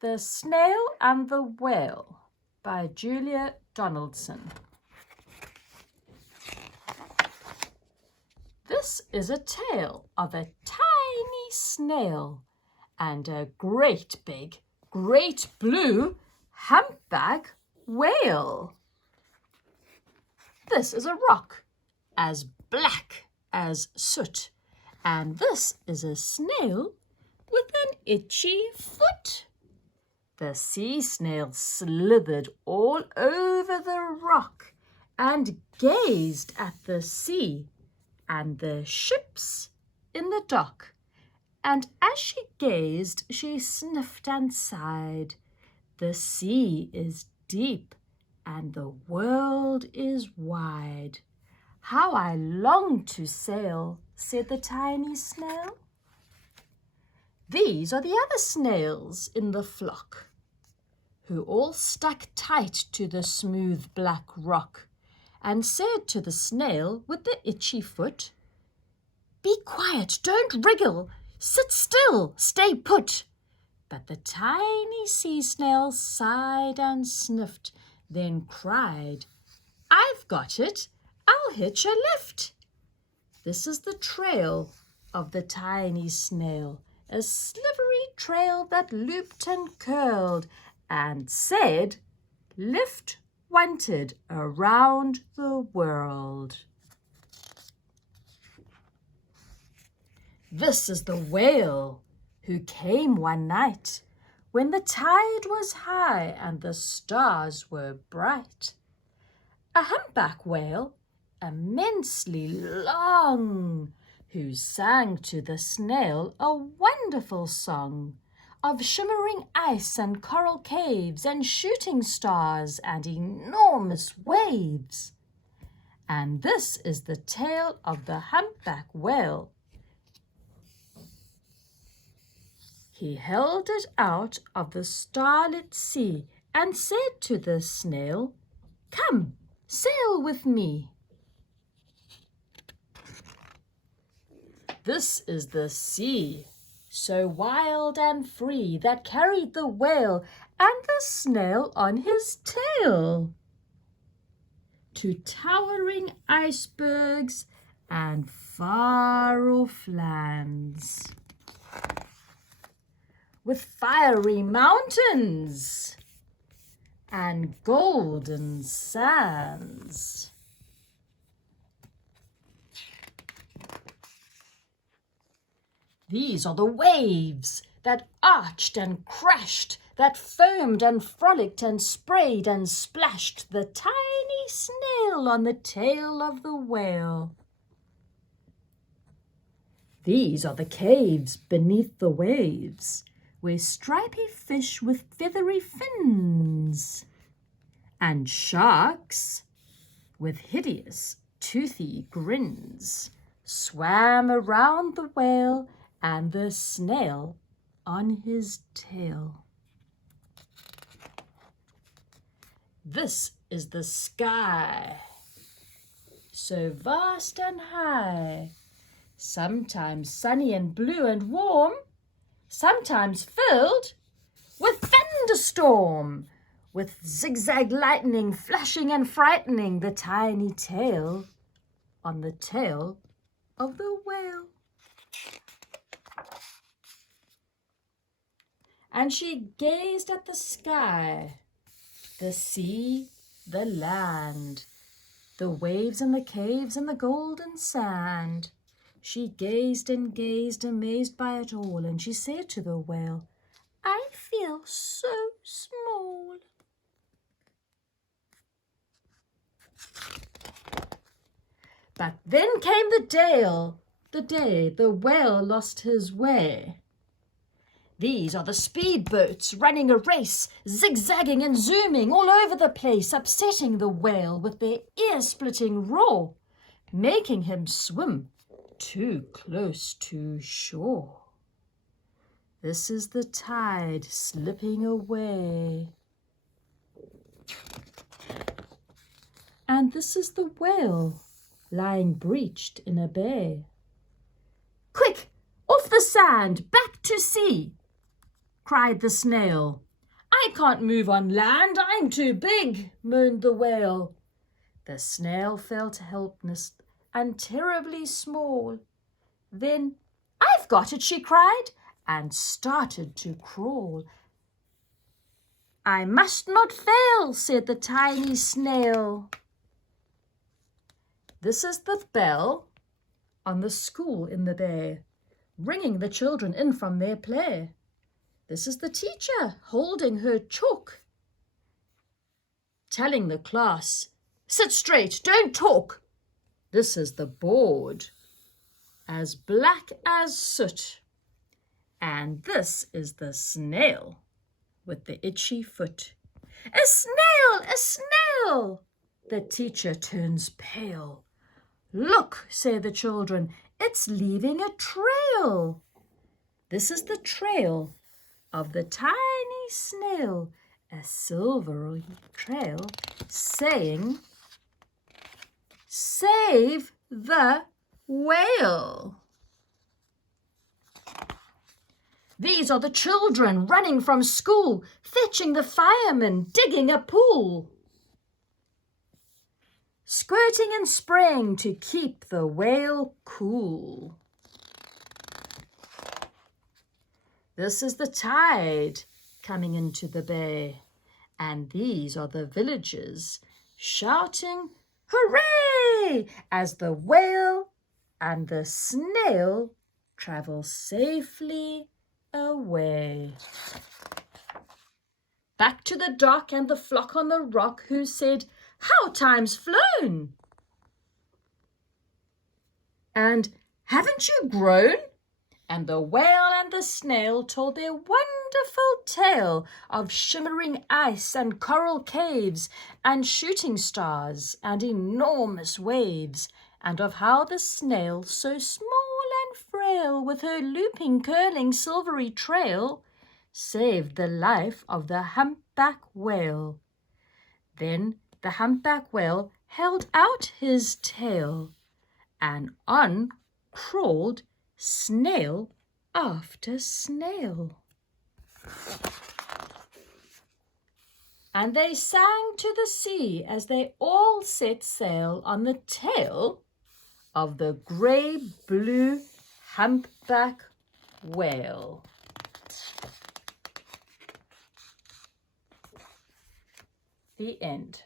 The Snail and the Whale by Julia Donaldson. This is a tale of a tiny snail and a great big, great blue humpback whale. This is a rock as black as soot, and this is a snail with an itchy foot. The sea snail slithered all over the rock and gazed at the sea and the ships in the dock. And as she gazed, she sniffed and sighed. The sea is deep and the world is wide. How I long to sail, said the tiny snail. These are the other snails in the flock, who all stuck tight to the smooth black rock and said to the snail with the itchy foot, "Be quiet, don't wriggle, sit still, stay put." But the tiny sea snail sighed and sniffed, then cried, "I've got it, I'll hitch a lift." This is the trail of the tiny snail, a slivery trail that looped and curled and said, "Lift wanted around the world." This is the whale who came one night when the tide was high and the stars were bright. A humpback whale, immensely long, who sang to the snail a wonderful song of shimmering ice and coral caves and shooting stars and enormous waves. And this is the tale of the humpback whale. He held it out of the starlit sea and said to the snail, "Come, sail with me." This is the sea, so wild and free, that carried the whale and the snail on his tail to towering icebergs and far-off lands, with fiery mountains and golden sands. These are the waves that arched and crashed, that foamed and frolicked and sprayed and splashed the tiny snail on the tail of the whale. These are the caves beneath the waves, where stripy fish with feathery fins and sharks with hideous toothy grins swam around the whale and the snail on his tail. This is the sky, so vast and high, sometimes sunny and blue and warm, sometimes filled with thunderstorm, with zigzag lightning flashing and frightening the tiny tail on the tail of the whale. And she gazed at the sky, the sea, the land, the waves and the caves and the golden sand. She gazed and gazed, amazed by it all, and she said to the whale, "I feel so small." But then came the day the whale lost his way. These are the speedboats running a race, zigzagging and zooming all over the place, upsetting the whale with their ear-splitting roar, making him swim too close to shore. This is the tide slipping away. And this is the whale lying breached in a bay. "Quick, off the sand, back to sea!" cried the snail. I can't move on land, I'm too big, moaned the whale. The snail felt helpless and terribly small. Then, I've got it, she cried, and started to crawl. I must not fail, said the tiny snail. This is the bell on the school in the bay, ringing the children in from their play. This is the teacher holding her chalk, telling the class, sit straight, don't talk. This is the board, as black as soot. And this is the snail with the itchy foot. A snail, a snail! The teacher turns pale. Look, say the children, it's leaving a trail. This is the trail of the tiny snail, a silvery trail saying, save the whale. These are the children running from school, fetching the firemen, digging a pool, squirting and spraying to keep the whale cool. This is the tide coming into the bay, and these are the villagers shouting hooray as the whale and the snail travel safely away. Back to the dock and the flock on the rock, who said, how time's flown! And haven't you grown? And the whale and the snail told their wonderful tale of shimmering ice and coral caves and shooting stars and enormous waves, and of how the snail, so small and frail, with her looping, curling, silvery trail, saved the life of the humpback whale. Then the humpback whale held out his tail, and on crawled snail after snail. And they sang to the sea as they all set sail on the tail of the grey-blue humpback whale. The end.